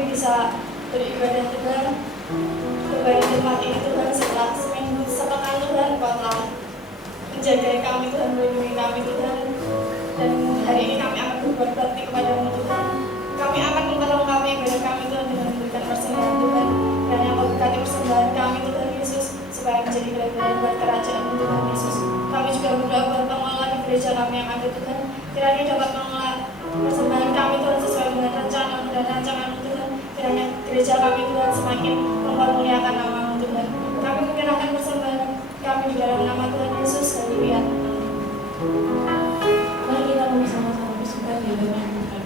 kami bisa beribadah Tuhan, berbagi tempat ini Tuhan setelah seminggu sepekan Tuhan Kau telah menjaga kami Tuhan, melindungi kami Tuhan. Dan hari ini kami akan berbuat bakti kepada-Mu Tuhan. Kami akan memperlengkapi ibadah kami Tuhan dengan memberikan persembahan Tuhan. Dan yang Kau berkati persembahan kami Tuhan Yesus supaya menjadi kebenaran buat kerajaan Tuhan Yesus. Kami juga berdoa buat pengelola di gereja kami yang ada Tuhan, kiranya dapat mengelola persembahan kami Tuhan sesuai dengan rencana-Mu dan rancangan-Mu Tuhan. Kiranya gereja kami Tuhan semakin mempermuliakan nama-Mu Tuhan. Kami menyerahkan persembahan kami di dalam nama Tuhan Yesus. Haleluya. Mari kita bersama-sama bersuka di dalam Tuhan.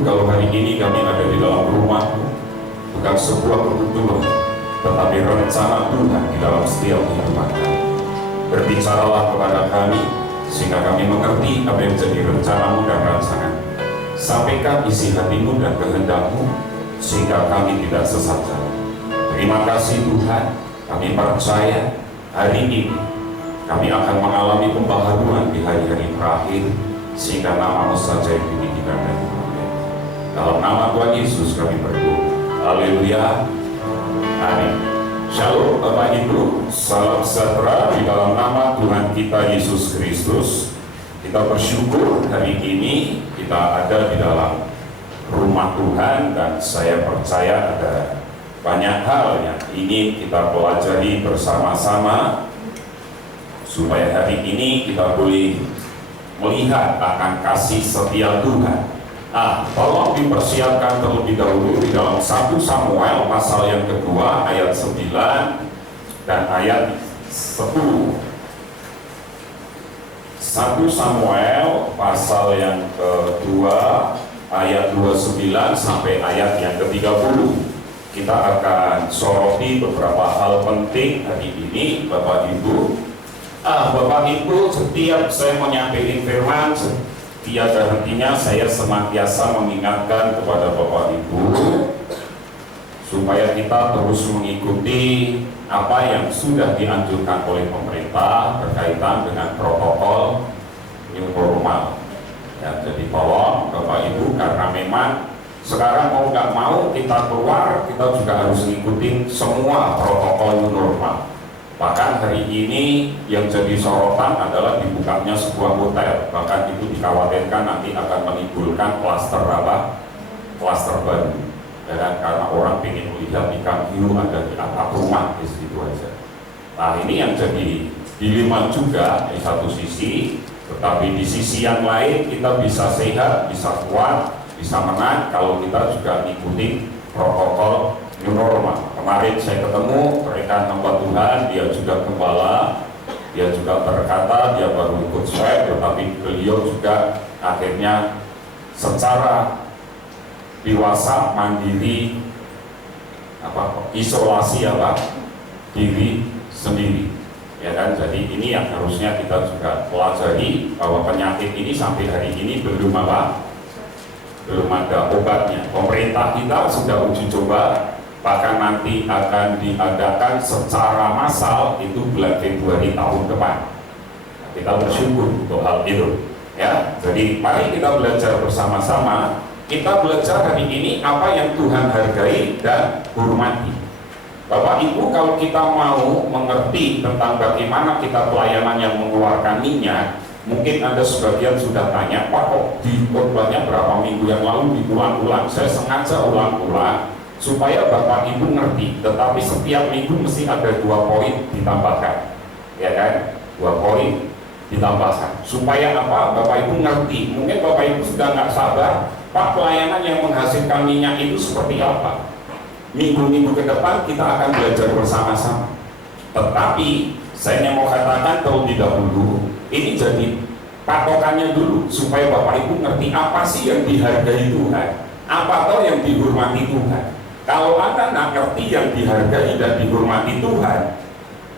bersyukur kalau hari ini kami ada di dalam rumah-Mu, bukan sebuah kebetulan, tetapi rencana Tuhan di dalam setiap kehidupan kami. Berbicaralah kepada kami, sehingga kami mengerti apa yang menjadi rencana-Mu dan rancangan. Sampaikan isi hati-Mu dan kehendak-Mu, sehingga kami tidak sesat jalan. Terima kasih Tuhan, kami percaya hari ini kami akan mengalami pembaharuan di hari-hari terakhir, sehingga nama-Mu saja yang ditinggikan dan dimuliakan. Dalam nama Tuhan Yesus kami berdoa. Haleluya. Amin. Shalom Bapak Ibu, salam sejahtera di dalam nama Tuhan kita Yesus Kristus. Kita bersyukur hari ini kita ada di dalam rumah Tuhan, dan saya percaya ada banyak hal yang ingin kita pelajari bersama-sama supaya hari ini kita boleh melihat akan kasih setia Tuhan. Tolong dipersiapkan terlebih dahulu di dalam 1 Samuel pasal yang kedua ayat 9 dan ayat 10. 1 Samuel pasal yang kedua ayat 29 sampai ayat yang ke-30. Kita akan soroti beberapa hal penting hari ini, Bapak Ibu. Bapak Ibu, setiap saya menyampaikan firman, tiada hentinya saya senantiasa mengingatkan kepada Bapak Ibu supaya kita terus mengikuti apa yang sudah dianjurkan oleh pemerintah berkaitan dengan protokol new normal. Ya, jadi tolong Bapak Ibu, karena memang sekarang mau nggak mau kita keluar, kita juga harus mengikuti semua protokol new normal. Bahkan hari ini yang jadi sorotan adalah dibukanya sebuah hotel. Bahkan itu dikhawatirkan nanti akan menimbulkan klaster klaster baru. Ya, karena orang ingin melihat ikan hiu ada di atap rumah, di situ aja. Nah, ini yang jadi dilema juga di satu sisi, tetapi di sisi yang lain kita bisa sehat, bisa kuat, bisa menang kalau kita juga mengikuti protokol new normal. Kemarin saya ketemu rekan hamba Tuhan, dia juga gembala, dia juga berkata dia baru ikut swab, tetapi beliau juga akhirnya secara dewasa mandiri isolasi diri sendiri, ya kan. Jadi ini yang harusnya kita juga pelajari, bahwa penyakit ini sampai hari ini belum ada obatnya. Pemerintah kita sudah uji coba, bahkan nanti akan diadakan secara massal itu bulan Februari tahun depan. Kita bersyukur untuk hal itu, ya. Jadi mari kita belajar bersama-sama. Kita belajar hari ini apa yang Tuhan hargai dan hormati. Bapak Ibu, kalau kita mau mengerti tentang bagaimana kita pelayanan yang mengeluarkan minyak, mungkin ada sebagian sudah tanya, Pak, kok di khotbahnya berapa minggu yang lalu diulang-ulang? Saya sengaja ulang-ulang supaya Bapak Ibu ngerti, tetapi setiap minggu mesti ada 2 poin ditambahkan, ya kan? 2 poin ditambahkan supaya apa? Bapak Ibu ngerti. Mungkin Bapak Ibu sudah nggak sabar, Pak, pelayanan yang menghasilkan minyak itu seperti apa? Minggu-minggu ke depan kita akan belajar bersama-sama. Tetapi saya mau katakan terlebih dahulu, ini jadi patokannya dulu supaya Bapak Ibu ngerti apa sih yang dihargai Tuhan, apa toh yang dihormati Tuhan. Kalau Anda nggak ngerti yang dihargai dan dihormati Tuhan,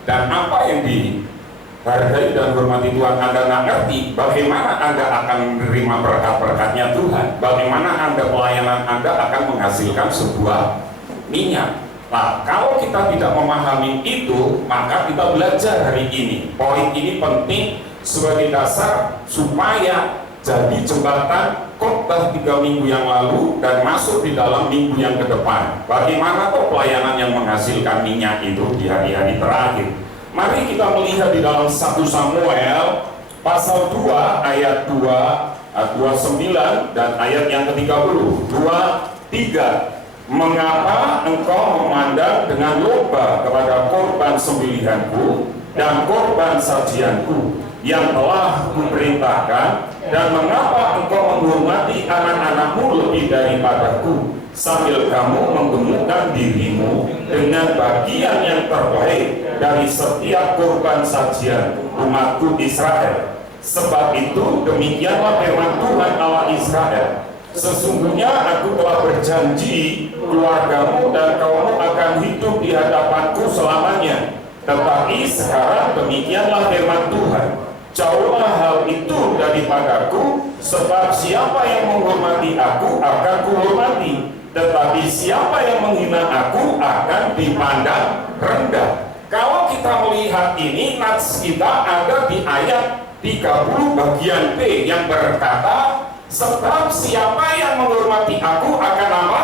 dan apa yang dihargai dan dihormati Tuhan Anda nggak ngerti, bagaimana Anda akan menerima berkat-berkatnya Tuhan? Bagaimana Anda pelayanan Anda akan menghasilkan sebuah minyak? Nah, kalau kita tidak memahami itu, maka kita belajar hari ini. Poin ini penting sebagai dasar supaya jadi jembatan khotbah 3 minggu yang lalu dan masuk di dalam minggu yang ke depan. Bagaimana kok pelayanan yang menghasilkan minyak itu di hari-hari terakhir? Mari kita melihat di dalam 1 Samuel pasal 2 ayat 29 dan ayat yang ke-30. 2-3. Mengapa engkau memandang dengan loba kepada korban sembelihanku dan korban sajianku yang telah kuperintahkan, dan mengapa engkau menghormati anak-anakmu lebih daripadaku, sambil kamu menggemukkan dirimu dengan bagian yang terbaik dari setiap korban sajian umatku Israel. Sebab itu demikianlah firman Tuhan Allah Israel, Sesungguhnya aku telah berjanji keluargamu dan kaummu akan hidup di hadapanku selamanya. Tetapi sekarang demikianlah firman Tuhan, jauhlah hal itu daripadaku, sebab siapa yang menghormati aku akan kuhormati, tetapi siapa yang menghina aku akan dipandang rendah. Kalau kita melihat ini, nats kita ada di ayat 30 bagian B yang berkata, sebab siapa yang menghormati aku akan apa?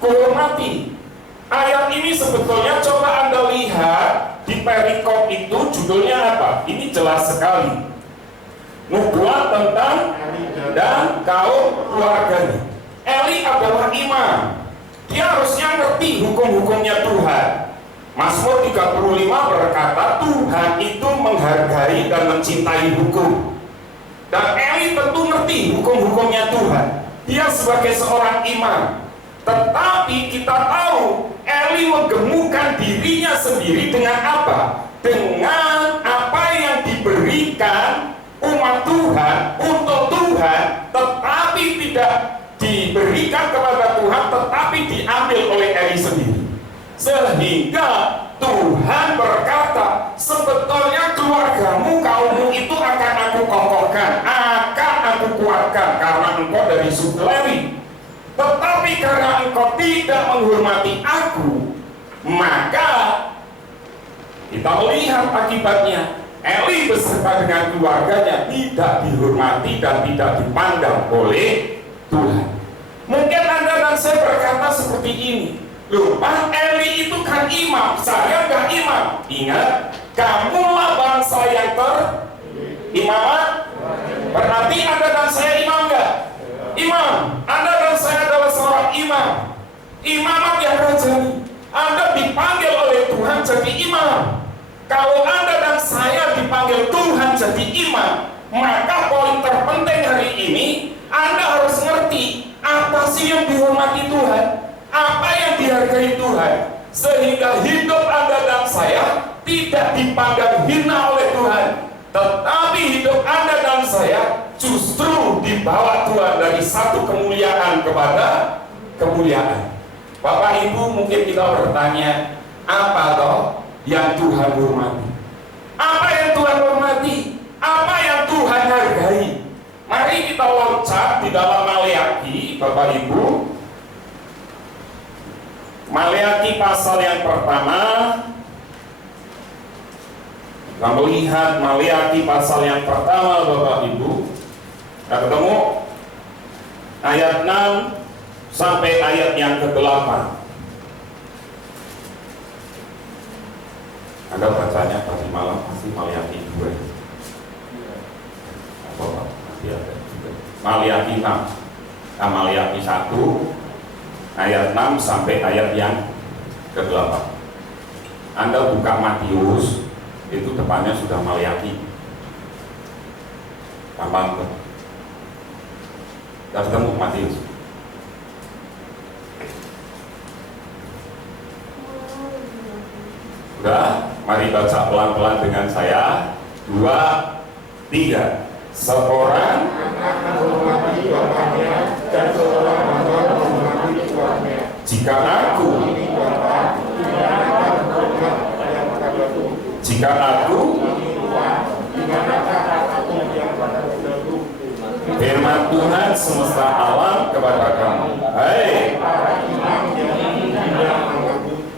Kuhormati. Ayat ini sebetulnya coba Anda lihat di perikop itu judulnya apa? Ini jelas sekali. Nubuat tentang dan kaum keluarganya. Eli adalah imam. Dia harusnya ngerti hukum-hukumnya Tuhan. Mazmur 35 berkata Tuhan itu menghargai dan mencintai hukum. Dan Eli tentu ngerti hukum-hukumnya Tuhan. Dia sebagai seorang imam. Tetapi kita tahu Eli menggemukkan dirinya sendiri dengan apa? Dengan apa yang diberikan umat Tuhan untuk Tuhan, tetapi tidak diberikan kepada Tuhan, tetapi diambil oleh Eli sendiri. Sehingga Tuhan berkata, sebetulnya keluargamu, kaummu itu akan aku kokohkan, akan aku kuatkan, karena engkau dari suku Lewi. Tetapi karena engkau tidak menghormati aku, maka kita melihat akibatnya. Eli beserta dengan keluarganya tidak dihormati dan tidak dipandang oleh Tuhan. Mungkin Anda dan saya berkata seperti ini, loh, Pak Eli itu kan imam, saya nggak imam. Ingat, kamulah bangsa yang terimamat. Berarti Anda dan saya imam nggak? Imam. Anda dan saya adalah seorang imam. Imamat yang rajani. Anda dipanggil oleh Tuhan jadi imam. Kalau Anda dan saya dipanggil Tuhan jadi imam, maka poin terpenting hari ini Anda harus ngerti apa sih yang dihormati Tuhan, apa yang dihargai Tuhan, sehingga hidup Anda dan saya tidak dipandang hina oleh Tuhan, tetapi hidup Anda dan saya justru dibawa Tuhan dari satu kemuliaan kepada kemuliaan. Bapak Ibu, mungkin kita bertanya, apa toh yang Tuhan hormati? Apa yang Tuhan hormati? Apa yang Tuhan hargai? Mari kita loncat di dalam Maleakhi, Bapak Ibu. Maleakhi pasal yang pertama. Kita melihat Maleakhi pasal yang pertama, Bapak Ibu. Kita ketemu ayat 6 sampai ayat yang ke-8. Anda bacanya tadi malam pasti Maleakhi 2. Oh, nanti ada juga. Maleakhi 6. Nah, Maleakhi 1 ayat 6 sampai ayat yang ke-8. Anda buka Matius, itu depannya sudah Maleakhi. Gampang kan? Kita ketemu Matius. Sudah? Mari baca pelan-pelan dengan saya. 2, 3. Seorang menghormati bapaknya dan seorang hamba menghormati tuannya. Jika aku firman Tuhan semesta alam kepada kamu, hai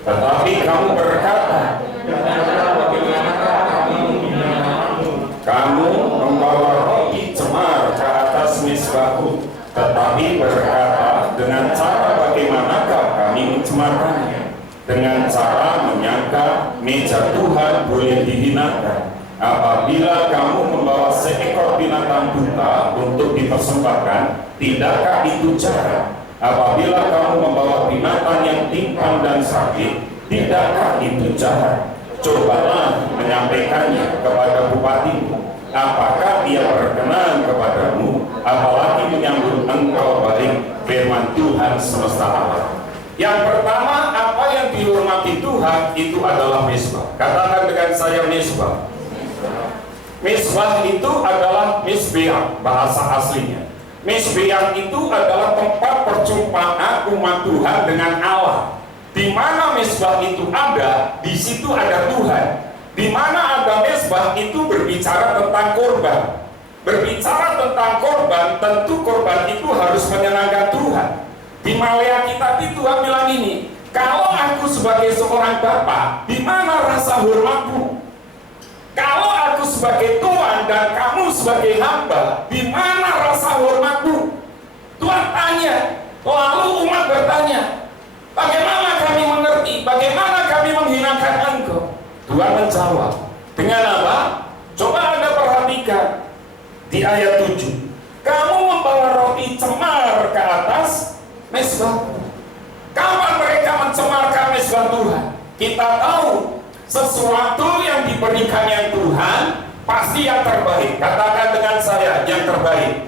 tetapi kamu berkata, kamu membawa roti cemar ke atas misbahku, tetapi berkata, dengan cara bagaimanakah kami mencemarkannya? Dengan cara menyangka meja Tuhan boleh dihinakan. Apabila kamu membawa seekor binatang buta untuk dipersembahkan, tidakkah itu jahat? Apabila kamu membawa binatang yang timpang dan sakit, tidakkah itu jahat? Cobalah menyampaikannya kepada bupatimu. Apakah ia berkenan kepadamu? Apalagi menyambut engkau baik, firman Tuhan semesta alam. Yang pertama, apa yang dihormati Tuhan itu adalah misbah. Katakan dengan saya misbah. Misbah itu adalah misbah, bahasa aslinya. Mesbah itu adalah tempat perjumpaan umat Tuhan dengan Allah. Di mana mesbah itu ada, di situ ada Tuhan. Di mana ada mesbah itu berbicara tentang korban. Berbicara tentang korban, tentu korban itu harus menyenangkan Tuhan. Di Maleakhi tadi Tuhan bilang ini, kalau aku sebagai seorang bapak, di mana rasa hormatmu? Kalau aku sebagai Tuhan dan kamu sebagai hamba, di mana rasa hormatmu? Tuhan tanya, lalu umat bertanya, bagaimana kami mengerti? Bagaimana kami menghinakan engkau? Tuhan menjawab, dengan apa? Coba Anda perhatikan di ayat 7. Kamu membawa roti cemar ke atas mesbah. Kapan mereka mencemarkan mesbah Tuhan? Kita tahu sesuatu yang diberikannya Tuhan pasti yang terbaik. Katakan dengan saya, yang terbaik.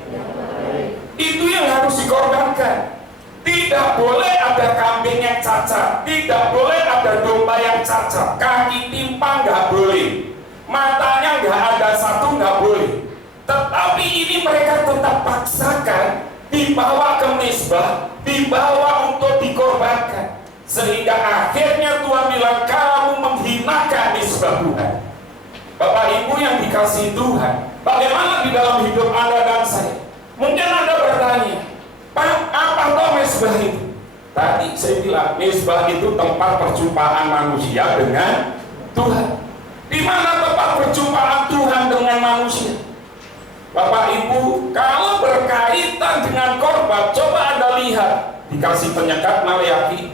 Itu yang harus dikorbankan. Tidak boleh ada kambing yang cacat, tidak boleh ada domba yang cacat, kaki timpang nggak boleh, matanya nggak ada satu nggak boleh. Tetapi ini mereka tetap paksakan, dibawa ke mesbah, dibawa untuk dikorbankan, sehingga akhirnya Tuhan bilang kamu menghinakan mesbah Tuhan. Bapak Ibu yang dikasihi Tuhan, bagaimana di dalam hidup Anda dan saya? Mungkin Anda bertanya, Pak, apa toh mesbah itu? Tadi saya bilang mesbah itu tempat perjumpaan manusia dengan Tuhan. Di mana tempat perjumpaan Tuhan dengan manusia? Bapak Ibu, kalau berkaitan dengan korban, coba Anda lihat, dikasih penyekat Maleakhi.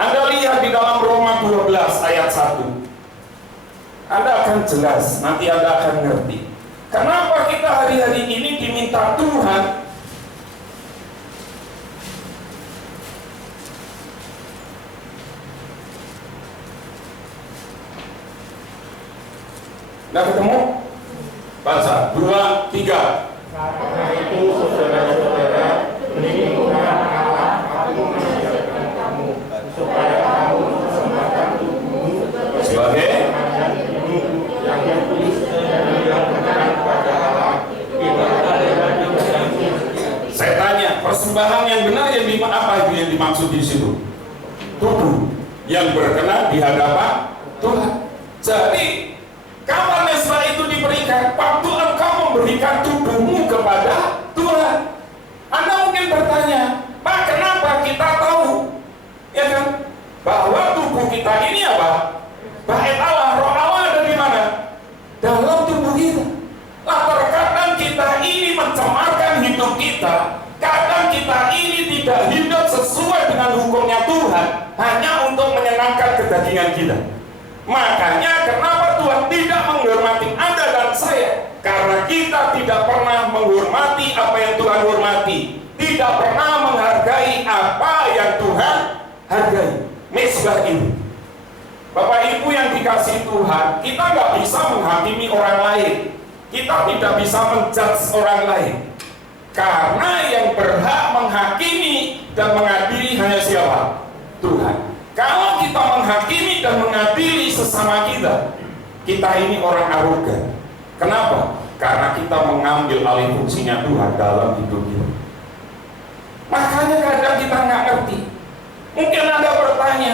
Anda lihat di dalam Roma 12 ayat 1. Anda akan jelas, nanti Anda akan ngerti. Kenapa kita hari-hari ini diminta Tuhan nggak ketemu? Baca, 2, 3. Karena itu saudara-saudara, berilah Allah, aku mengajarkan kamu, supaya kamu mempersembahkan tubuhmu Sebagai yang kudus dan yang benar kepada Allah, ibadah yang saya tanya, persembahan yang benar apa itu yang dimaksud di situ? Tubuh yang berkenan di hadapan Tuhan. Jadi kapan mesbah itu diberikan? Waktu engkau memberikan tubuhmu kepada Tuhan. Anda mungkin bertanya, Pak, kenapa kita tahu, ya kan, bahwa tubuh kita ini apa? Bait Allah, roh Allah ada di mana? Dalam tubuh kita. Nah, terkadang kita ini mencemarkan hidup kita. Kadang kita ini tidak hidup sesuai dengan hukumnya Tuhan, hanya untuk menyenangkan kedagingan kita. Makanya kenapa Tuhan tidak menghormati Anda dan saya? Karena kita tidak pernah menghormati apa yang Tuhan hormati, tidak pernah menghargai apa yang Tuhan hargai. Mesbah ini, Bapak Ibu yang dikasihi Tuhan, kita nggak bisa menghakimi orang lain, kita tidak bisa menjudge orang lain, karena yang berhak menghakimi dan mengadili hanya siapa? Tuhan. Kalau kita menghakimi dan mengadili sesama kita, kita ini orang arogan. Kenapa? Karena kita mengambil alih fungsinya Tuhan dalam hidup kita. Makanya kadang kita nggak ngerti. Mungkin Anda bertanya,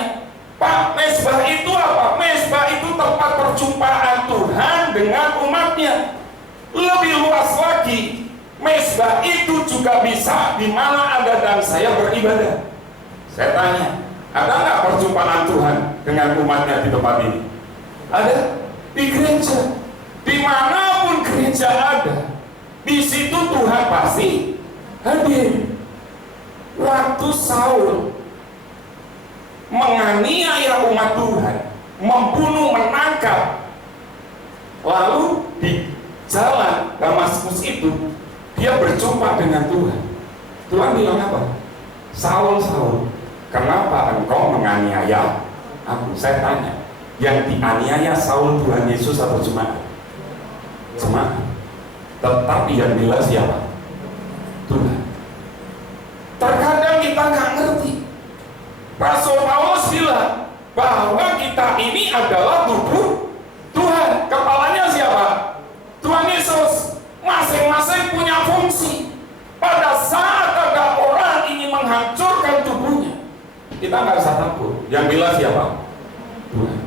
Pak, mesbah itu apa? Mesbah itu tempat perjumpaan Tuhan dengan umatnya. Lebih luas lagi, mesbah itu juga bisa di mana Anda dan saya beribadah. Saya tanya, ada nggak perjumpaan Tuhan dengan umatnya di tempat ini? Ada. Di gereja, dimanapun gereja ada, di situ Tuhan pasti hadir. Waktu Saul menganiaya umat Tuhan, membunuh, menangkap, lalu di jalan Damaskus itu dia berjumpa dengan Tuhan. Tuhan bilang apa? Saul, Saul, kenapa engkau menganiaya aku? Saya tanya, yang dianiaya Saul Tuhan Yesus atau jemaat? Jemaat. Tetapi yang bela siapa? Tuhan. Terkadang kita nggak ngerti. Rasul Paulus bilang bahwa kita ini adalah tubuh Tuhan. Kepalanya siapa? Tuhan Yesus. Masing-masing punya fungsi. menghancurkan tubuhnya, kita nggak usah takut. Yang bilang siapa? Tuhan.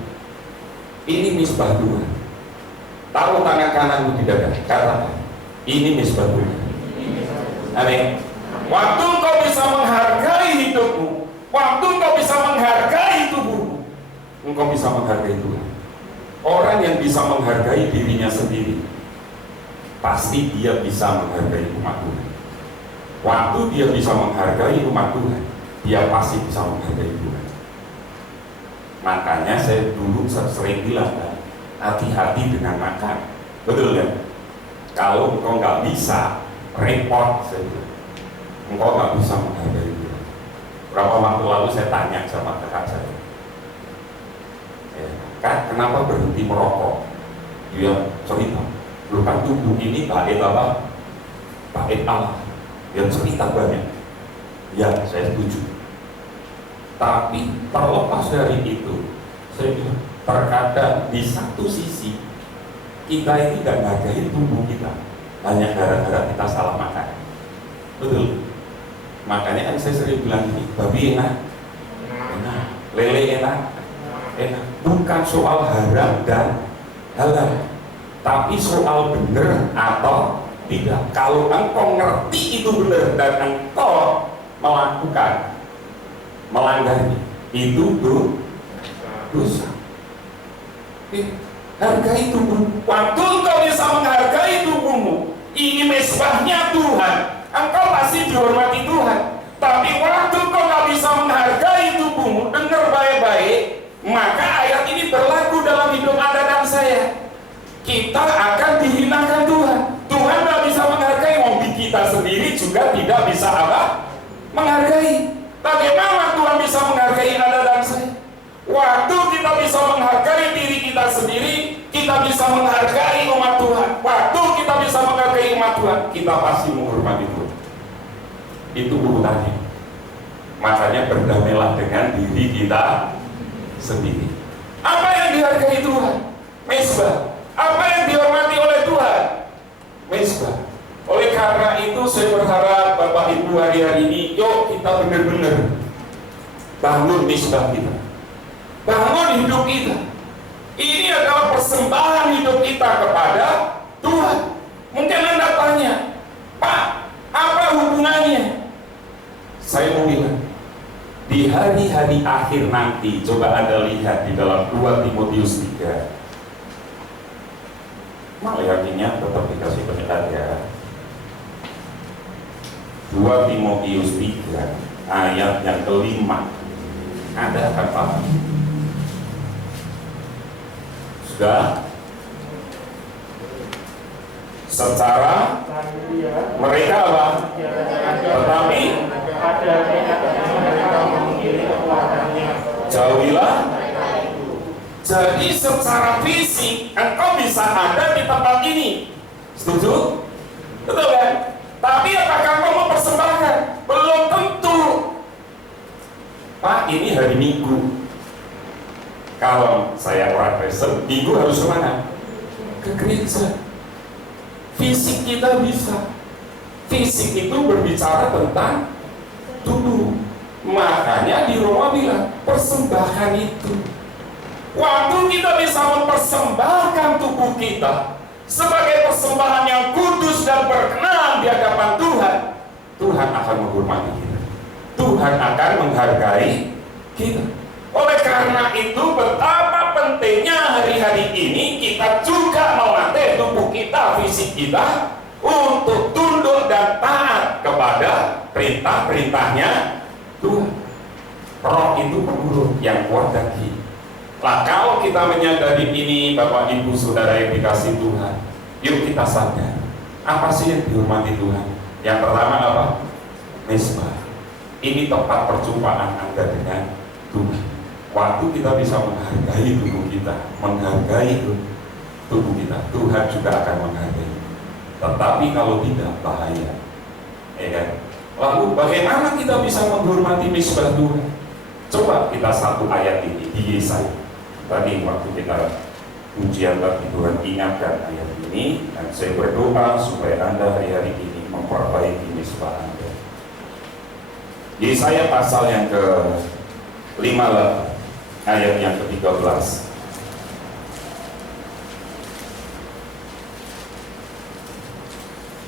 Ini misbah Tuhan. Taruh tangan kananmu di dada, katakan, ini misbah Tuhan. Amin. Waktu kau bisa menghargai hidupmu, waktu kau bisa menghargai tubuhmu, engkau bisa menghargai Tuhan. Orang yang bisa menghargai dirinya sendiri, pasti dia bisa menghargai umat Tuhan. Waktu dia bisa menghargai umat Tuhan, dia pasti bisa menghargai Tuhan. Makanya saya dulu sering bilang kan, hati-hati dengan makan. Betul kan? Kalau engkau nggak bisa, repot saya bilang. Engkau nggak bisa menghargai Tuhan. Berapa waktu lalu saya tanya sama kakak saya, Kak, kenapa berhenti merokok? Dia cerita, lu kan tubuh ini bait apa? Bait Allah. Dia cerita banyak. Ya, saya setuju. Tapi terlepas dari itu, saya bilang, terkadang di satu sisi kita ini nggak menghargai tubuh kita, hanya gara-gara kita salah makan. Betul. Makanya kan saya sering bilang ini, babi enak, lele enak. Bukan soal haram dan halal, tapi soal benar atau tidak. Kalau engkau ngerti itu benar dan engkau melakukan, melanggarnya, itu dosa. Hargai tubuh. Waktu engkau bisa menghargai tubuhmu, ini mesbahnya Tuhan, engkau pasti dihormati Tuhan. Tapi waktu engkau nggak bisa menghargai tubuhmu, dengar baik-baik, maka ayat ini berlaku dalam hidup Anda dan saya. Kita akan dihinakan Tuhan. Tuhan tidak bisa menghargai, mobil kita sendiri juga tidak bisa apa? Menghargai. Bagaimana Tuhan bisa menghargai Anda dan saya? Waktu kita bisa menghargai diri kita sendiri, kita bisa menghargai umat Tuhan. Waktu kita bisa menghargai umat Tuhan, kita pasti menghormati Tuhan. Itu urutannya. Makanya berdamailah dengan diri kita sendiri. Apa yang dihargai Tuhan? Mesbah. Apa yang dihormati oleh Tuhan? Mesbah. Oleh karena itu saya berharap Bapak Ibu hari-hari ini, yuk kita benar-benar bangun mesbah kita, bangun hidup kita. Ini adalah persembahan hidup kita kepada Tuhan. Mungkin Anda tanya, Pak, apa hubungannya? Saya mau bilang, di hari-hari akhir nanti, coba Anda lihat di dalam 2 Timotius 3. Malah yakinnya tetap dikasih penyekat ya. 2 Timotius 3 ayat yang kelima. Anda akan paham. Sudah? Secara mereka apa? Tetapi jauhilah. Jadi secara fisik engkau bisa ada di tempat ini. Setuju? Betul kan? Tapi apakah engkau mempersembahkan? Belum tentu. Pak, ini hari Minggu. Kalau saya orang Kristen, Minggu harus kemana? Ke gereja. Fisik kita bisa. Fisik itu berbicara tentang tubuh. Makanya di Roma bilang, persembahkan itu. Waktu kita bisa mempersembahkan tubuh kita sebagai persembahan yang kudus dan berkenan di hadapan Tuhan, Tuhan akan menghormati kita. Tuhan akan menghargai kita. Oleh karena itu, betapa pentingnya hari-hari ini kita juga melatih tubuh kita, fisik kita untuk tunduk dan taat kepada perintah-perintahnya Tuhan. Roh itu pengurus yang kuat daging. Nah, kalau kita menyadari ini, Bapak Ibu Saudara yang dikasih Tuhan, yuk kita sadar apa sih yang dihormati Tuhan. Yang pertama apa? Mesbah. Ini tempat perjumpaan Anda dengan Tuhan. Waktu kita bisa menghargai tubuh kita, menghargai tubuh kita, Tuhan juga akan menghargai. Tetapi kalau tidak, bahaya. Ya kan? Lalu bagaimana kita bisa menghormati mesbah Tuhan? Coba kita satu ayat ini di Yesaya. Tadi waktu kita ujian bagi Tuhan, ingatkan ayat ini, dan saya berdoa supaya Anda hari-hari ini memperbaiki mesbah Anda. Yesaya pasal yang ke-5 ayat yang ke-13.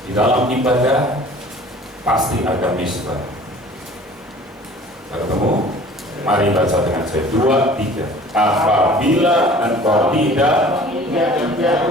Di dalam ibadah pasti ada misbah. Ketemu? Mari baca dengan saya. 2, 3. Apabila engkau tidak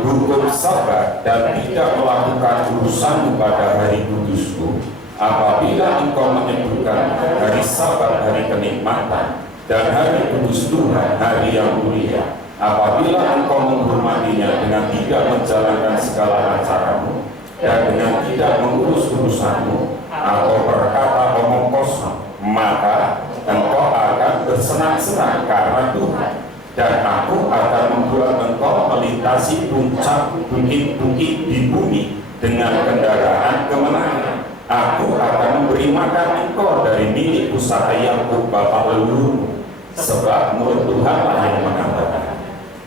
hukum sabat dan tidak melakukan urusanmu pada hari kudusku, apabila engkau menyebutkan hari sabat hari kenikmatan dan hari kudus Tuhan hari yang mulia, apabila engkau menghormatinya dengan tidak menjalankan segala acaramu dan dengan tidak mengurus urusanmu atau berkata omong kosong, maka engkau akan bersenang-senang karena Tuhan, dan aku akan membuat engkau melintasi puncak bukit-bukit di bumi dengan kendaraan kemenangan. Aku akan memberi makan engkau dari milik usaha Yakub bapa leluhurmu, sebab mulut Tuhanlah yang mengatakan.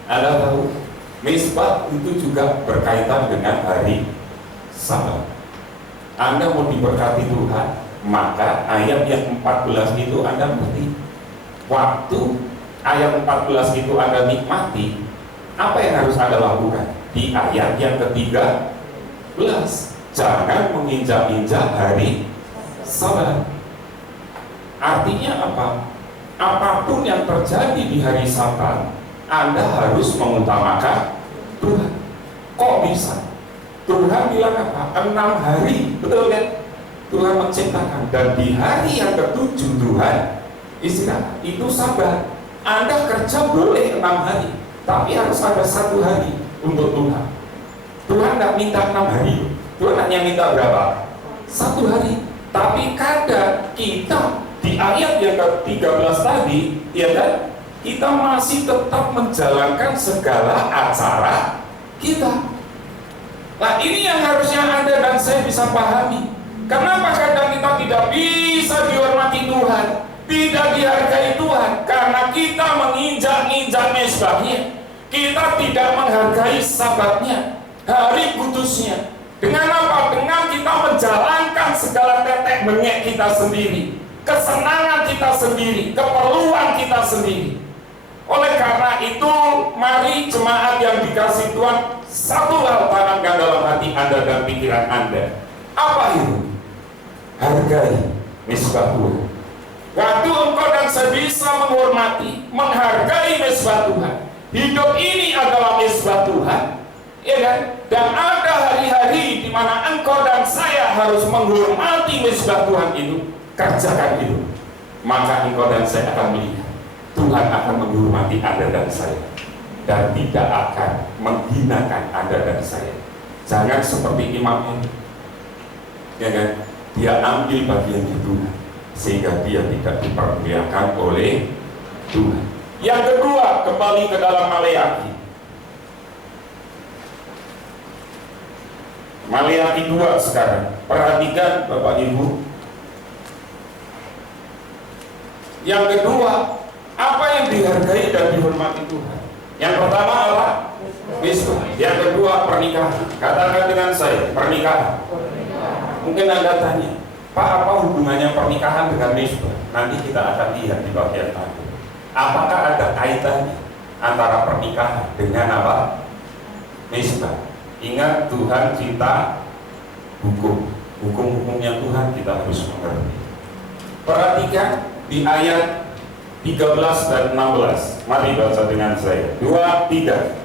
Anda tahu, misbah itu juga berkaitan dengan hari Sabat. Anda mau diberkati Tuhan, maka ayat yang 14 itu Anda ngerti. Waktu ayat 14 itu Anda nikmati, apa yang harus Anda lakukan? Di ayat yang ke-13, jangan menginjak-injak hari Sabat. Artinya apa? Apapun yang terjadi di hari Sabat, Anda harus mengutamakan Tuhan. Kok bisa? Tuhan bilang apa? 6 hari, betul kan? Tuhan menciptakan, dan di hari yang ke-7 Tuhan istirahat. Itu Sabat. Anda kerja boleh 6 hari, tapi harus ada 1 hari untuk Tuhan. Tuhan tidak minta 6 hari, Tuhan hanya minta berapa? 1 hari. Tapi kadang kita di ayat yang ke-13 tadi, ya kan, kita masih tetap menjalankan segala acara kita. Nah, ini yang harusnya Anda dan saya bisa pahami. Kenapa kadang kita tidak bisa dihormati Tuhan, tidak dihargai Tuhan? Karena kita menginjak-injak mesbahnya, kita tidak menghargai sabatnya, hari kudusnya. Dengan apa? Dengan kita menjalankan segala tetek bengek kita sendiri, kesenangan kita sendiri, keperluan kita sendiri. Oleh karena itu, mari jemaat yang dikasih Tuhan, satu hal tanamkan dalam hati Anda dan pikiran Anda. Apa itu? Hargai misbah Tuhan. Waktu engkau dan saya bisa menghormati, menghargai misbah Tuhan, hidup ini adalah misbah Tuhan, ya kan? Dan ada hari-hari di mana engkau dan saya harus menghormati misbah Tuhan itu, kerjakan itu. Maka engkau dan saya akan melihat Tuhan akan menghormati Anda dan saya, dan tidak akan menghinakan Anda dan saya. Jangan seperti imam ini, ya kan? Dia ambil bagian di Tuhan sehingga dia tidak dipermuliakan oleh Tuhan. Yang kedua, kembali ke dalam Maleakhi. Maleakhi 2 sekarang. Perhatikan Bapak Ibu. Yang kedua, apa yang dihargai dan dihormati Tuhan? Yang pertama apa? Misbah. Yang kedua, pernikahan. Katakan dengan saya, pernikahan. Mungkin Anda tanya, Pak, apa hubungannya pernikahan dengan misbah? Nanti kita akan lihat di bagian akhir. Apakah ada kaitannya antara pernikahan dengan apa? Misbah. Ingat, Tuhan cipta hukum. Hukum-hukumnya Tuhan kita harus mengerti. Perhatikan di ayat 13 dan 16. Mari baca dengan saya. 2, 3.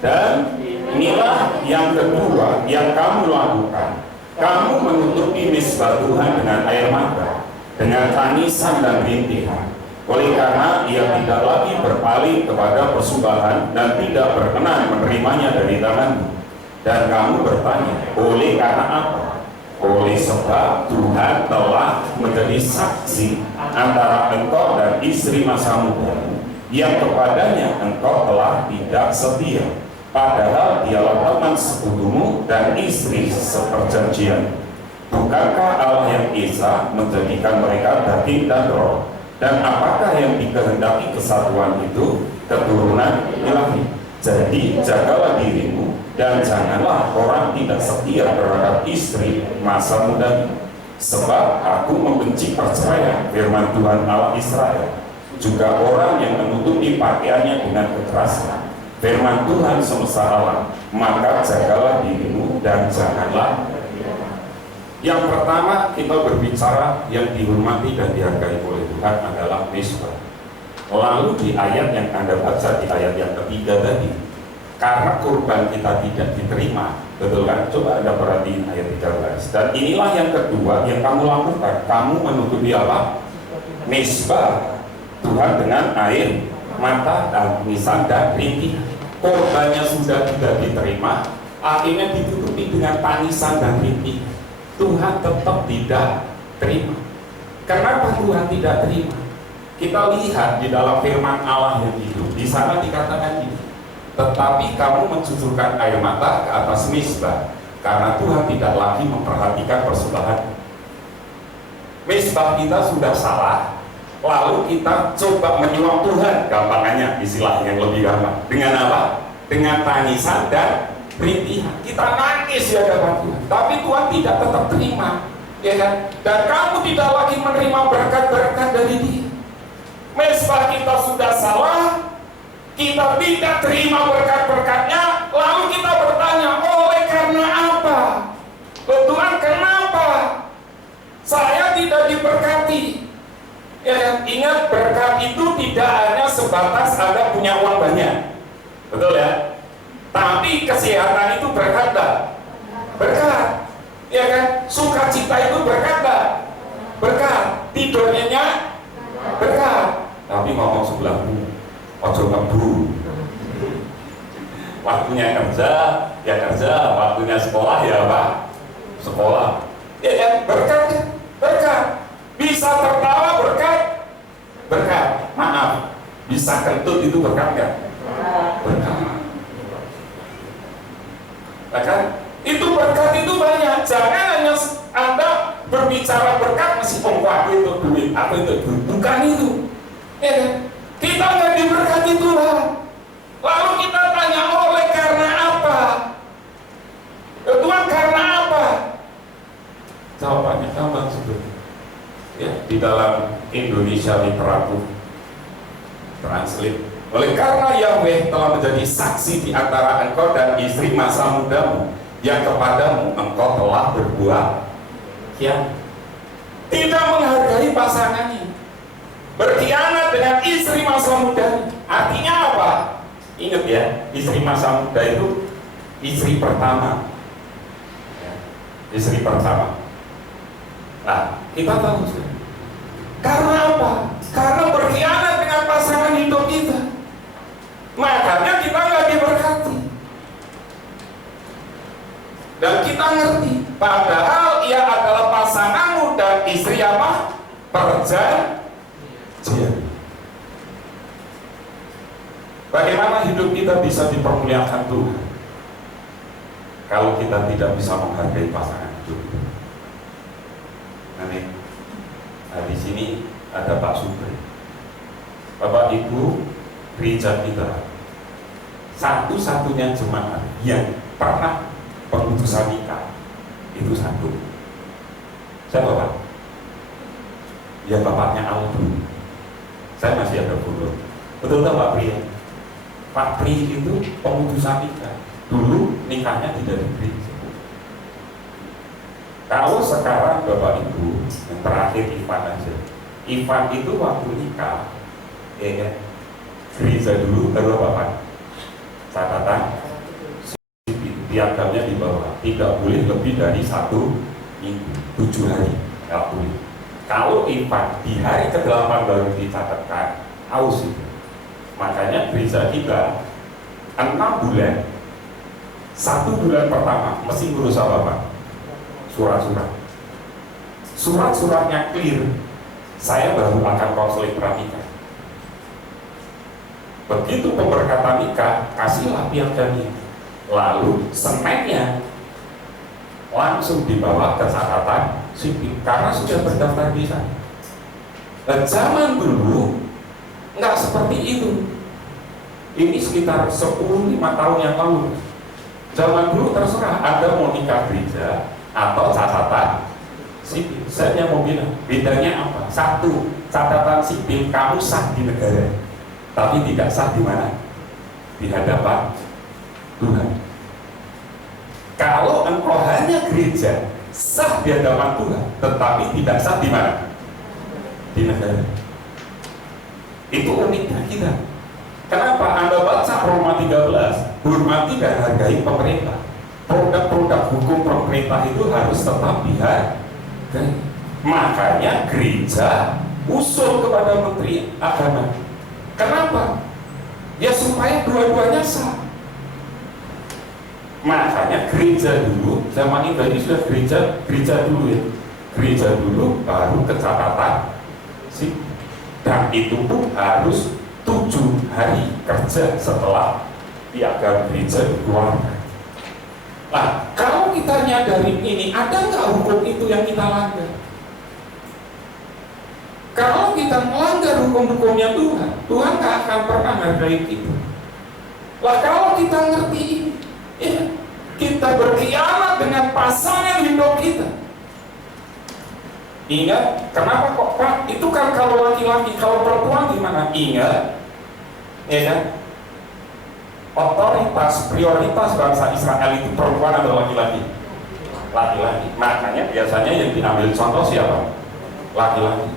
Dan inilah yang kedua yang kamu lakukan. Kamu menutupi misbah Tuhan dengan air mata, dengan tangisan dan rintihan. Oleh karena ia tidak lagi berpaling kepada persembahan dan tidak berkenan menerimanya dari tanganmu. Dan kamu bertanya, oleh karena apa? Oleh sebab Tuhan telah menjadi saksi antara engkau dan istri masa mudamu, yang kepadanya engkau telah tidak setia, padahal dialah teman sekutumu dan istri seperjanjian. Bukankah Allah yang Esa menjadikan mereka daging dan roh? Dan apakah yang dikehendaki kesatuan itu? Keturunan ilahi. Jadi jagalah dirimu dan janganlah orang tidak setia terhadap istri masa mudanya. Sebab aku membenci perceraian, firman Tuhan Allah Israel, juga orang yang menutupi pakaiannya dengan kekerasan, firman Tuhan semesta alam. Maka jagalah dirimu dan janganlah. Yang pertama kita berbicara yang dihormati dan dihargai oleh Tuhan adalah mezbah. Lalu di ayat yang Anda baca, di ayat yang ketiga tadi, karena kurban kita tidak diterima, betul kan? Coba Anda perhatiin ayat 13. Dan inilah yang kedua yang kamu lakukan, kamu menutupi apa? Mezbah Tuhan dengan air mata, tangisan dan rintih. Korbannya sudah tidak diterima, akhirnya ditutupi dengan tangisan dan rintih. Tuhan tetap tidak terima. Kenapa Tuhan tidak terima? Kita lihat di dalam firman Allah yang hidup. Di sana dikatakan ini, tetapi kamu mencucurkan air mata ke atas mezbah, karena Tuhan tidak lagi memperhatikan persembahan. Mezbah kita sudah salah, lalu kita coba menyuap Tuhan, gampangannya istilah yang lebih gampang. Dengan apa? Dengan tangisan dan rintihan. Kita nangis di hadapan Tuhan, tapi Tuhan tidak tetap terima, ya kan? Dan kamu tidak lagi menerima berkat-berkat dari Dia. Mezbah kita sudah salah, kita tidak terima berkat-berkatnya, lalu kita bertanya, oleh karena apa? Tuhan, kenapa saya tidak diberkati? Ya kan? Ingat, berkat itu tidak hanya sebatas Anda punya uang banyak, betul ya? Tapi kesehatan itu berkat tak? Berkat, ya kan? Sukacita itu berkat tak? Berkat. Tidur nyenyak berkat. Tapi ngomong sebelahmu, ojo ngebu. Waktunya kerja, ya kerja. Waktunya sekolah, ya apa? Sekolah. Ya kan? Berkat, berkat. Bisa tertawa berkat, berkat. Maaf, bisa kentut itu berkat nggak? Berkat. Nah, kan? Itu berkat itu banyak. Jangan hanya Anda berbicara berkat masih aku itu duit, aku itu duit. Bukan itu. Ya kan? Kita nggak diberkati Tuhan. Lalu kita tanya, oleh karena apa? Tuhan, karena apa? Jawabannya gampang sebetulnya. Ya, di dalam Indonesia Literatur Translate, oleh karena Yahweh telah menjadi saksi di antara engkau dan istri masa mudamu, yang kepadamu engkau telah berbuat khianat. Tidak menghargai pasangannya, berkhianat dengan istri masa muda. Artinya apa? Ingat ya, istri masa muda itu istri pertama ya, istri pertama. Nah, kita tahu juga. Karena apa? Karena berkhianat dengan pasangan hidup kita, makanya kita nggak diberkati. Dan kita ngerti, padahal ia adalah pasanganmu dan istri apa? Perjanjian. Bagaimana hidup kita bisa dipermuliakan Tuhan kalau kita tidak bisa menghargai pasangan hidup? Nah, di sini ada Pak Supri, Bapak Ibu, gereja kita satu-satunya jemaat yang pernah pemutusan nikah itu satu. Saya Bapak, ya bapaknya Aldo. Saya masih ada foto. Betul tak Pak Pri? Pak Pri itu pemutusan nikah. Dulu nikahnya tidak diberi. Kalau sekarang Bapak Ibu, yang terakhir Ivan aja. Ivan itu waktu nikah, ya kan? Gereja dulu baru apa? Catatan piagamnya di bawah, tidak boleh lebih dari 1 minggu, 7 hari, nggak boleh. Kalau Ivan di hari ke-8 baru dicatatkan, haus itu. Makanya gereja kita 6 bulan, 1 bulan pertama mesti ngurus apa? Surat-surat. Surat-suratnya clear, saya baru akan konseling pernikahan. Begitu pemberkatan nikah, kasihlah piagamnya. Lalu semennya langsung dibawa ke catatan sipil karena sudah berdaftar di sana. Dan zaman dulu nggak seperti itu. Ini sekitar 10-15 tahun yang lalu. Zaman dulu terserah Anda mau nikah gereja atau catatan sipil. Saya mau bilang, bedanya apa? Satu, catatan sipil kamu sah di negara, tapi tidak sah di mana? Di hadapan Tuhan. Kalau engkau hanya gereja, sah di hadapan Tuhan, tetapi tidak sah di mana? Di negara. Itu uniknya kita. Kenapa? Anda baca Roma 13, hormati dan hargai pemerintah. Produk-produk hukum pemerintah itu harus tetap dihargai. Makanya gereja usul kepada Menteri Agama. Kenapa? Ya supaya dua-duanya sah. Makanya gereja dulu, zaman ini sudah gereja dulu ya. Gereja dulu baru kecatatan sih. Dan itu pun harus 7 hari kerja setelah piagam gereja dikeluarkan. Nah, kalau kita nyadari ini, ada nggak hukum itu yang kita langgar? Kalau kita melanggar hukum-hukumnya Tuhan, Tuhan nggak akan pernah menghargai kita. Lah kalau kita ngerti ini, ya, kita berkhianat dengan pasangan hidup kita. Ingat, kenapa kok Pak? Itu kan kalau laki-laki, kalau perempuan gimana? Ingat, ya kan? Otoritas, prioritas bangsa Israel itu perempuan atau laki-laki? Laki-laki. Makanya biasanya yang diambil contoh siapa? Laki-laki.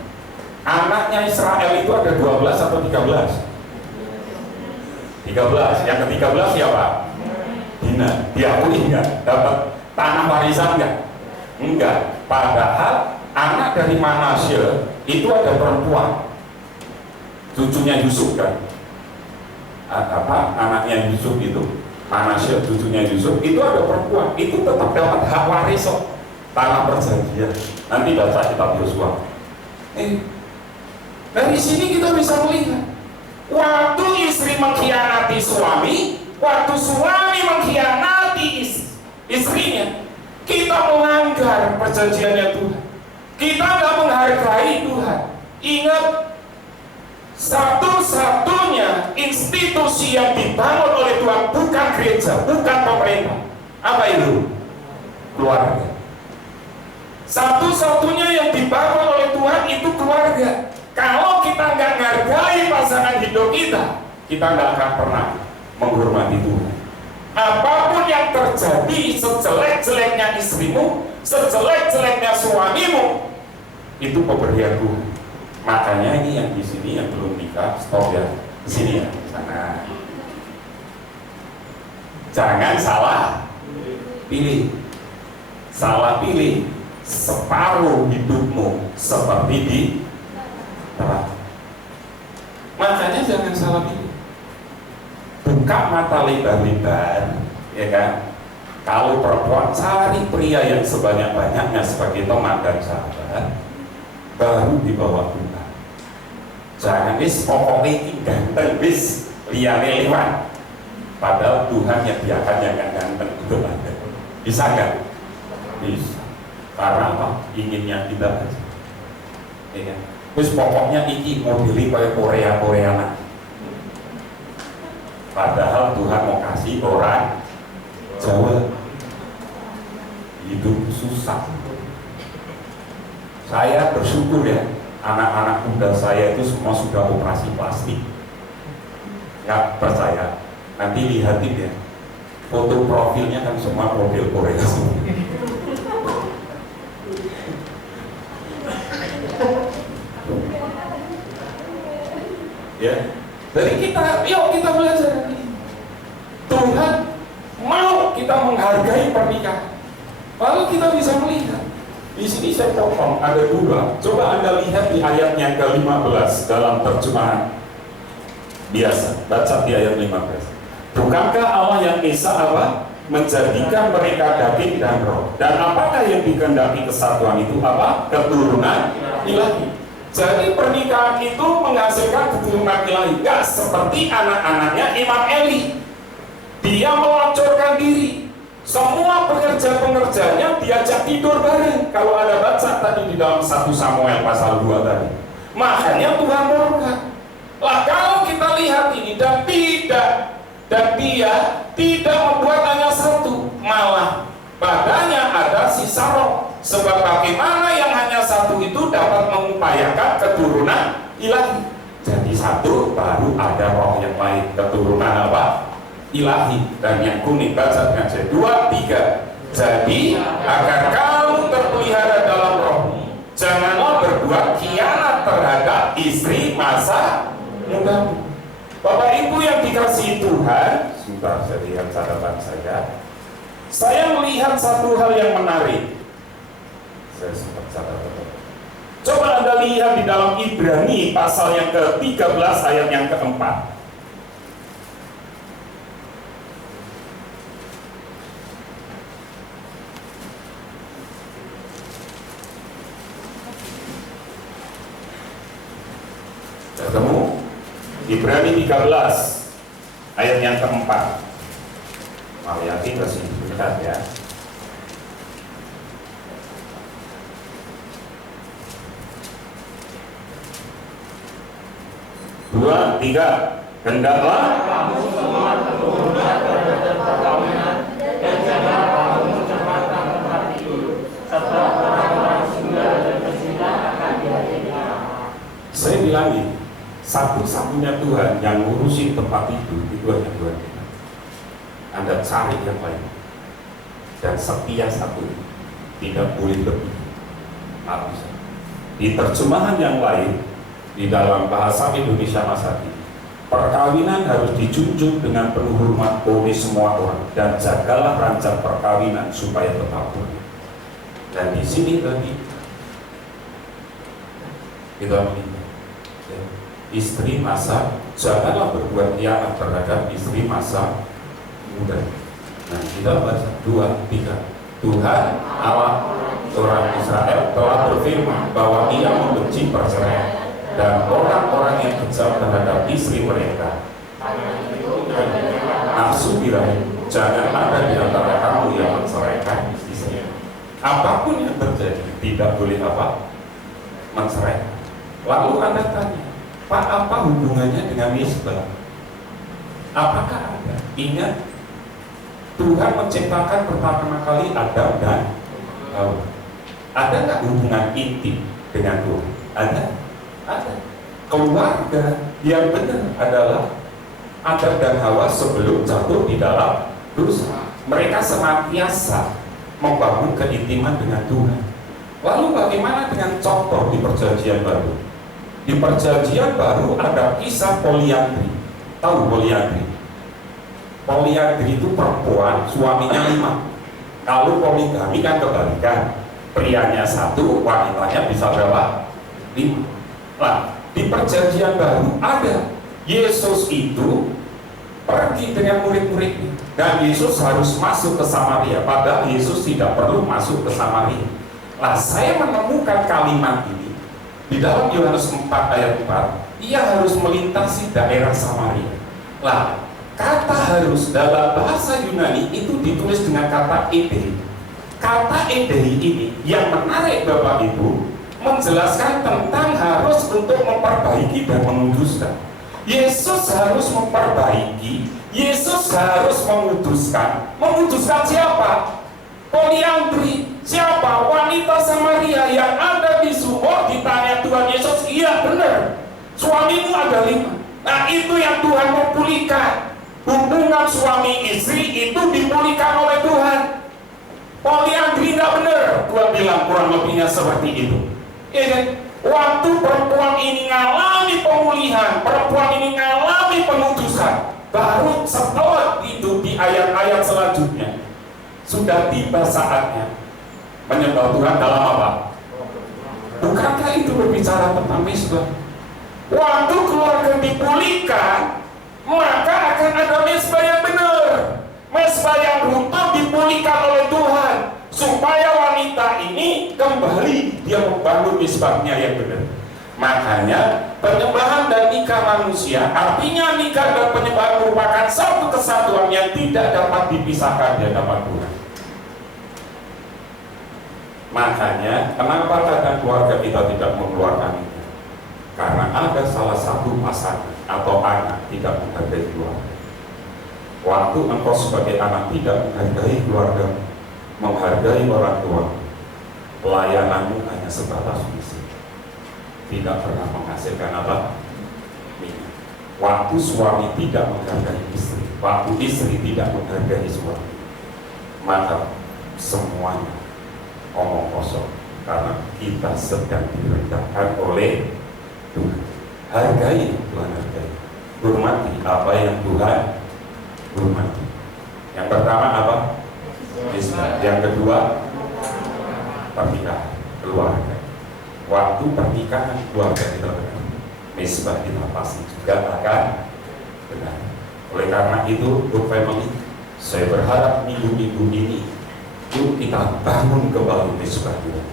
Anaknya Israel itu ada 12 atau 13? 13. Yang ke-13 siapa? Dina. Diakui enggak? Dapat tanah warisan enggak? Enggak. Padahal anak dari Manasye itu ada perempuan, cucunya Yusuf kan? Anaknya Yusuf itu, Manasye cucunya Yusuf itu ada perempuan, itu tetap dapat hak waris tanah perjanjian. Nanti baca kitab Yosua. Dari sini kita bisa melihat, waktu istri mengkhianati suami, waktu suami mengkhianati istrinya, kita melanggar perjanjiannya Tuhan. Kita nggak menghargai Tuhan. Ingat, satu-satunya institusi yang dibangun oleh Tuhan bukan gereja, bukan pemerintah. Apa itu? Keluarga. Satu-satunya yang dibangun oleh Tuhan itu keluarga. Kalau kita nggak menghargai pasangan hidup kita nggak akan pernah menghormati Tuhan. Apapun yang terjadi, sejelek-jeleknya istrimu, sejelek-jeleknya suamimu, itu pemberian Tuhan. Makanya ini yang di sini yang belum nikah, stop ya. Di sini ya, sana. Jangan salah pilih. Salah pilih, separuh hidupmu seperti di neraka. Makanya jangan salah pilih. Buka mata lebar-lebar, ya kan? Kalau perempuan, cari pria yang sebanyak-banyaknya sebagai teman dan sahabat, baru dibawa Tuhan. Jangan pokoknya ganteng liane lewat. Padahal Tuhan yang biarkan yang ganteng itu ada. Bisa nggak? Bisa. Karena apa? Inginnya kita aja. Ya kan? Terus pokoknya iki mau pilih kayak Korea-Koreaan. Padahal Tuhan mau kasih orang Jawa. Hidup susah. Saya bersyukur ya, anak-anak muda saya itu semua sudah operasi plastik. Nggak percaya? Nanti lihatin ya, foto profilnya kan semua model Korea semua. Ya, dari yuk kita belajar ini. Tuhan mau kita menghargai pernikahan. Lalu kita bisa melihat. Di sini saya potong ada 2. Coba Anda lihat di ayat yang ke-15 dalam terjemahan biasa. Baca di ayat 15. Bukankah Allah yang Esa apa? Menjadikan mereka daging dan roh. Dan apakah yang dikehendaki kesatuan itu apa? Keturunan ilahi. Jadi pernikahan itu menghasilkan keturunan ilahi. Gak seperti anak-anaknya Imam Eli. Dia melacurkan diri. Semua pengerja-pengerjanya diajak tidur bareng. Kalau ada baca tadi di dalam 1 Samuel pasal 2 tadi. Makanya Tuhan murka. Lah kalau kita lihat ini dan dia tidak membuat hanya satu, malah padanya ada sisa roh. Sebab bagaimana yang hanya satu itu dapat mengupayakan keturunan ilahi. Jadi satu, baru ada roh yang lain, keturunan apa? Ilahi. Dan yang kuning baca dengan saya, 2, 3. Jadi agar kamu terpelihara dalam rohmu, janganlah berbuat khianat terhadap istri masa mudamu. Bapak Ibu yang dikasihi Tuhan, sebentar saya lihat catatan saya. Saya melihat satu hal yang menarik. Saya sempat catatan. Coba Anda lihat di dalam Ibrani pasal yang ke-13 ayat yang ke-4. Ketemu? Ibrani 13 ayat yang ke-4. Mariati masih dekat ya. 2, 3. Hendaklah Kamu semua keturunan terhadap perkawinan, dan jangan kamu mencemarkan tempat tidur, sebab orang-orang singgah dan berzina akan dihadirkan. Saya bilang ini, satu-satunya Tuhan yang ngurusin tempat itu hanya Tuhan kita. Anda cari yang lain, dan setia satu, tidak boleh lebih. Harus. Di terjemahan yang lain, di dalam bahasa Indonesia masa kini, perkawinan harus dijunjung dengan penuh hormat oleh semua orang, dan jagalah rancang perkawinan supaya tetap boleh. Dan di sini tadi kita melihat istri masa, janganlah berbuat khianat terhadap istri masa muda. Nah, kita baca 2, 3. Tuhan Allah orang Israel telah berfirman bahwa Ia membenci perceraian dan orang-orang yang kejam terhadap istri mereka. Nafsu birahi, jangan ada di antara kamu yang menceraikan istri. Apapun yang terjadi, tidak boleh apa? Mencerai. Lalu Anda tanya, Pak, apa hubungannya dengan Misbah? Apakah ada? Ingat, Tuhan menciptakan pertama kali Adam dan Hawa. Ada nggak hubungan intim dengan Tuhan? Ada? Ada. Keluarga yang benar adalah Adam dan Hawa sebelum jatuh di dalam dosa. Mereka senantiasa membangun keintiman dengan Tuhan. Lalu bagaimana dengan contoh di Perjanjian Baru? Di Perjanjian Baru ada kisah poliandri. Tahu poliandri? Poliandri itu perempuan, suaminya 5. Kalau poligami kan kebalikan, prianya 1, wanitanya bisa berapa? 5. Nah, di Perjanjian Baru ada Yesus itu pergi dengan murid-muridnya, dan Yesus harus masuk ke Samaria, padahal Yesus tidak perlu masuk ke Samaria. Nah, saya menemukan kalimat ini di dalam Yohanes 4 ayat 4. Ia harus melintasi daerah Samaria. Nah, kata harus dalam bahasa Yunani itu ditulis dengan kata edei. Kata edei ini yang menarik Bapak Ibu, menjelaskan tentang harus untuk memperbaiki dan menguduskan. Yesus harus memperbaiki, Yesus harus menguduskan. Menguduskan siapa? Poliandri. Siapa? Wanita Samaria yang ada di sumur. Ditanya Tuhan Yesus, iya benar, suamimu ada 5. Nah, itu yang Tuhan mau pulihkan. Hubungan suami istri itu dipulihkan oleh Tuhan. Poliandri tidak benar, Tuhan bilang kurang lebihnya seperti itu. Waktu perempuan ini ngalami pemulihan, perempuan ini ngalami pengudusan, baru setelah itu di ayat-ayat selanjutnya sudah tiba saatnya menyembah Tuhan dalam apa? Bukankah itu berbicara tentang Misbah? Waktu keluarga dipulihkan, maka akan ada Misbah yang benar, Misbah yang runtuh dipulihkan oleh Tuhan, supaya wanita ini kembali dia membangun misbahnya yang benar. Makanya penyembahan dan nikah manusia, artinya nikah dan penyembahan merupakan satu kesatuan yang tidak dapat dipisahkan di hadapan Tuhan. Makanya kenapa kadang keluarga kita tidak mengeluarkan itu? Karena ada salah satu pasangan atau anak tidak menghargai keluarga. Waktu engkau sebagai anak tidak menghargai keluarga, menghargai orang tua, pelayananmu hanya sebatas misi, tidak pernah menghasilkan apa? Minyak. Waktu suami tidak menghargai istri, waktu istri tidak menghargai suami, maka semuanya omong kosong, karena kita sedang direndahkan oleh Tuhan. Hargai Tuhan, hargai, hormati apa yang Tuhan hormati. Yang pertama apa? Misbah. Yang kedua pernikahan, keluarga. Waktu pernikahan keluarga kita benar, misbah kita pasti juga akan benar. Oleh karena itu, untuk family, saya berharap minggu-minggu ini yuk kita bangun kembali misbah kita,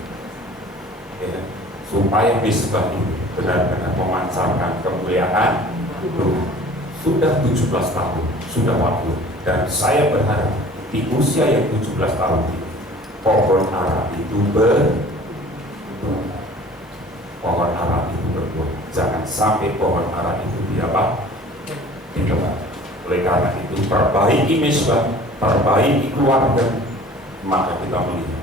ya, supaya misbah ini benar-benar memancarkan kemuliaan Tuhan. Sudah 17 tahun, sudah waktu, dan saya berharap di usia yang 17 tahun ini pohon ara itu berbuah. Pohon ara itu berbuah. Jangan sampai pohon ara itu ditebang. Oleh karena itu, perbaiki misbah, perbaiki keluarga, maka kita melihat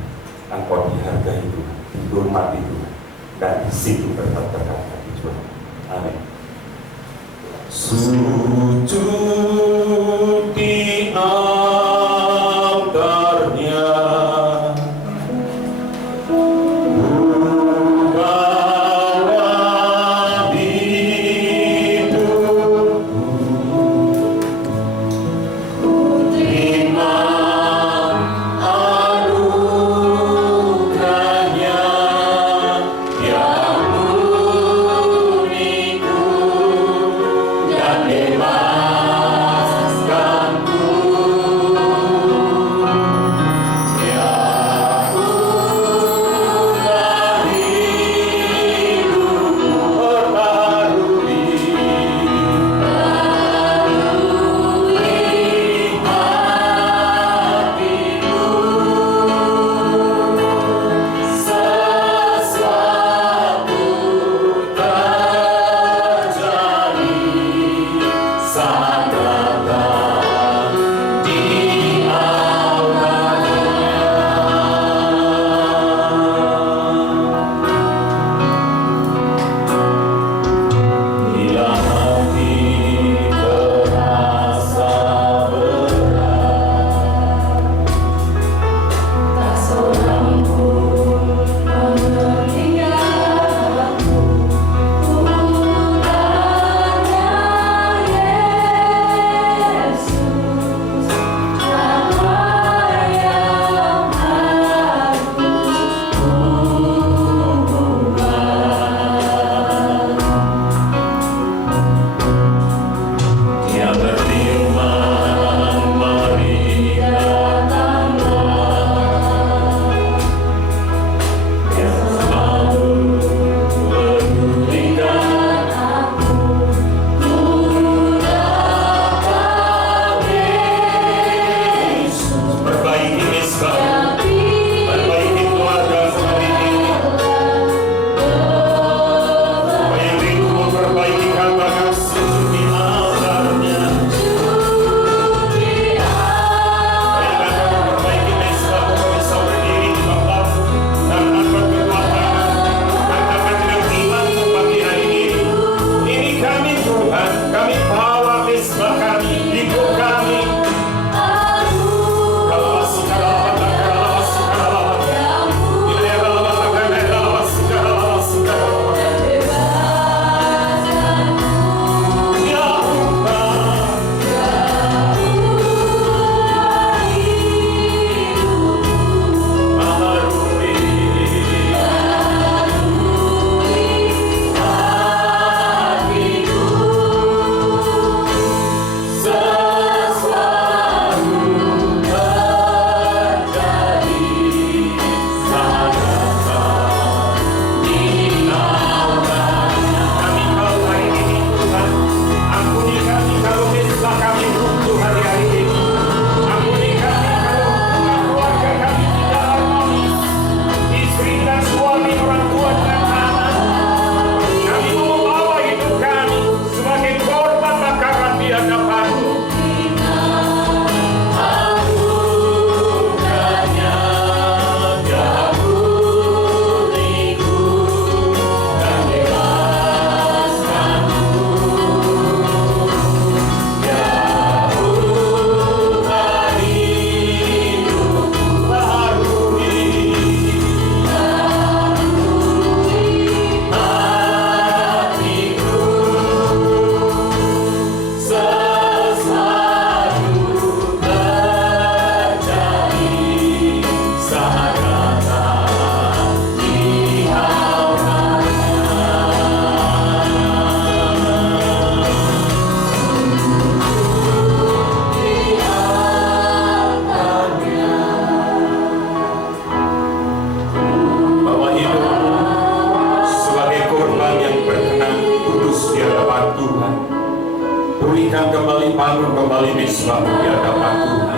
engkau dihargai Tuhan, dihormati Tuhan, dan di situ berkat hati Tuhan. Amin. Sujud di altarnya, bawa hidupku, terima anugerahnya yang murniku dan bebas. akan kembali bangun kembali misbah di hadapan Tuhan.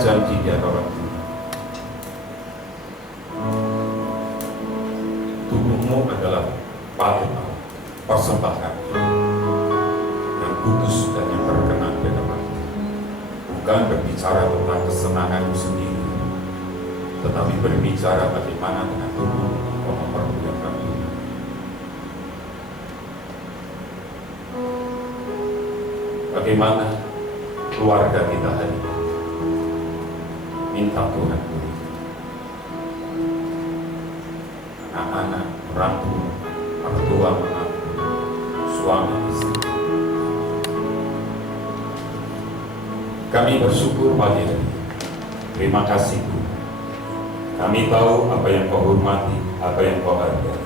janji di hadapan tubuhmu adalah paling persembahan yang kudus dan yang berkenan di hadapan. Bukan berbicara tentang kesenanganmu sendiri, tetapi berbicara bagaimana dengan tubuh kau mempermuliakan Tuhan. bagaimana keluarga kita hari ini. Minta Tuhan anak-anak, meratu, mertua, menantu, suami, istri. Kami bersyukur pagi hari ini. Terima kasih Tuhan. Kami tahu apa yang Kau hormati, apa yang Kau hargai.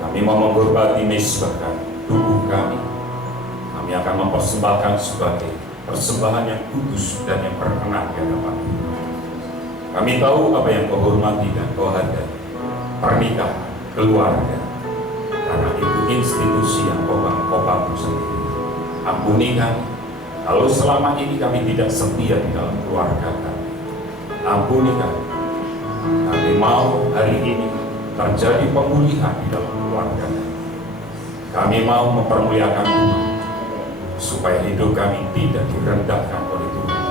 Kami mau menghormati mesbah kami, tubuh kami. Kami akan mempersembahkan sebagai persembahan yang kudus dan yang berkenan di hadapan Tuhan. Kami tahu apa yang Kau hormati dan Kau hargai. Pernikahan, keluarga, karena itu institusi yang Kau bangun sendiri. Ampuni kami kalau selama ini kami tidak setia di dalam keluarga kami. Ampuni kami. Kami mau hari ini terjadi pemulihan di dalam keluarga kami. Kami mau mempermuliakan Tuhan, supaya hidup kami tidak direndahkan oleh Tuhan,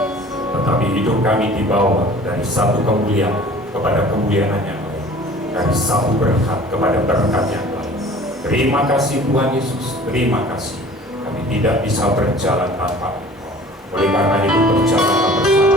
tetapi hidup kami dibawa dari satu kemuliaan kepada kemuliaan yang lain, dari satu berkat kepada berkat yang lain. Terima kasih Tuhan Yesus, terima kasih. Kami tidak bisa berjalan tanpa Engkau. Oleh karena itu berjalanlah bersama.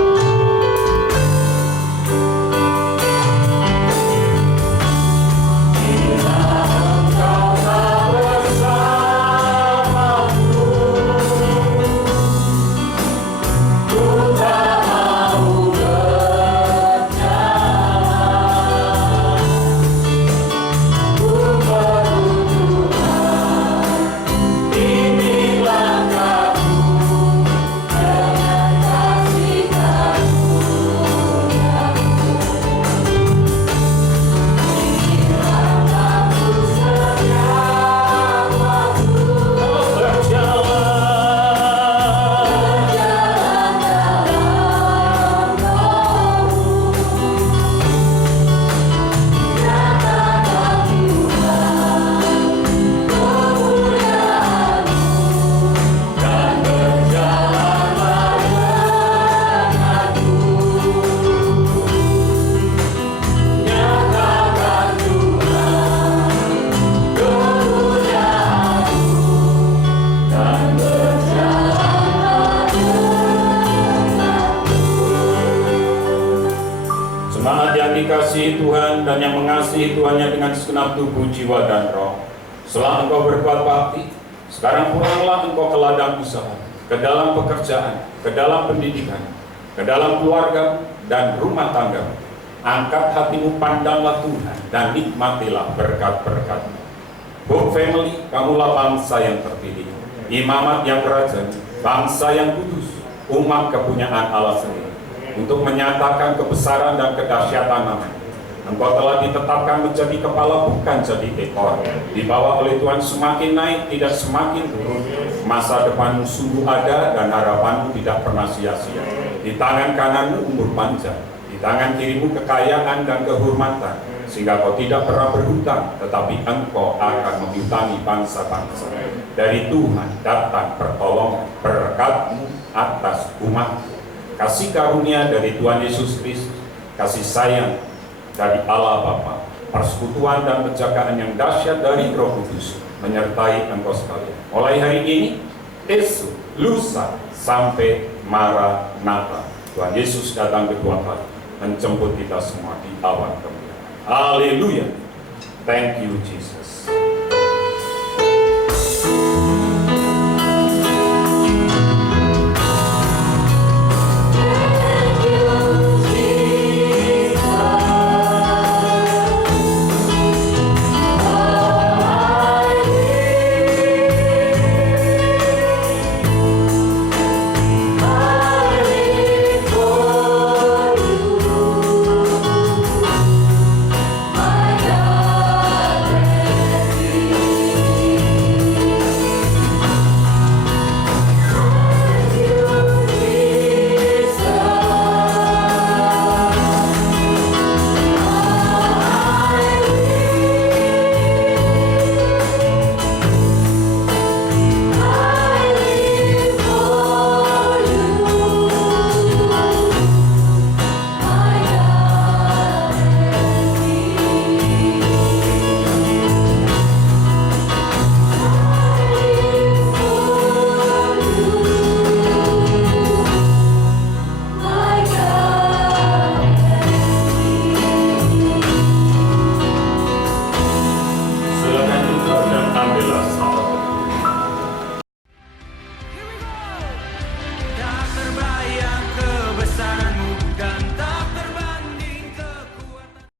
Dikasihi Tuhan dan yang mengasihi Tuhannya dengan segenap tubuh, jiwa, dan roh. Setelah engkau berbuat bakti, sekarang pulanglah engkau ke ladang usaha, ke dalam pekerjaan, ke dalam pendidikan, ke dalam keluarga dan rumah tangga. Angkat hatimu, pandanglah Tuhan, dan nikmatilah berkat-berkat-Nya. Hope Family, kamulah bangsa yang terpilih, imamat yang beragam, bangsa yang kudus, umat kepunyaan Allah sendiri, untuk menyatakan kebesaran dan kedahsyatan nama-Nya. Engkau telah ditetapkan menjadi kepala, bukan jadi ekor. Dibawa oleh Tuhan semakin naik, tidak semakin turun. Masa depanmu sungguh ada dan harapanmu tidak pernah sia-sia. Di tangan kananmu umur panjang, di tangan kirimu kekayaan dan kehormatan, sehingga kau tidak pernah berhutang, tetapi engkau akan menghutangi bangsa-bangsa. Dari Tuhan datang pertolongan, berkat-Mu atas umat. Kasih karunia dari Tuhan Yesus Kristus, kasih sayang dari Allah Bapa, persekutuan dan penjagaan yang dahsyat dari Roh Kudus menyertai engkau sekalian. Mulai hari ini, esok, lusa, sampai Maranatha. Tuhan Yesus datang kedua kali, menjemput kita semua di awan kemuliaan. Haleluya. Thank you Jesus.